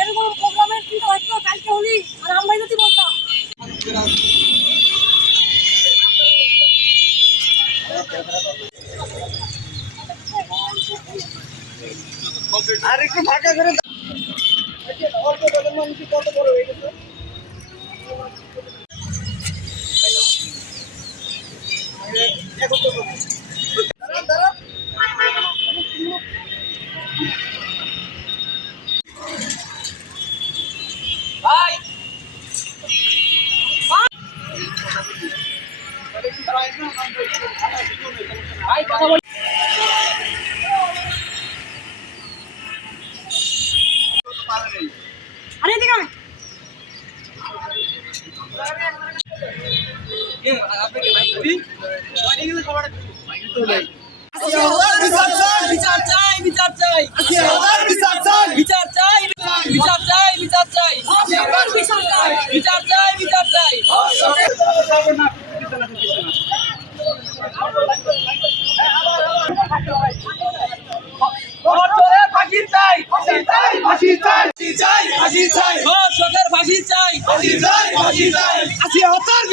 এরকম প্রোগ্রামের কিন্তু হয়তো কালকে হলি আর আমরাই যদি বলতাম। আর একটু ফাঁকা করে অল্প কত মানুষ কত বড় হয়ে গেছে। আরে এদিকে আয়। বিচার চাই বিচার চাই বিচার চাই বিচার চাই বিচার চাই বিচার চাই বিচার চাই বিচার চাই ফাঁসি চাই ফাঁসি চাই ফাঁসি চাই ফাঁসি চাই ফাঁসি চাই ফাঁসি চাই ফাঁসি চাই ফাঁসি চাই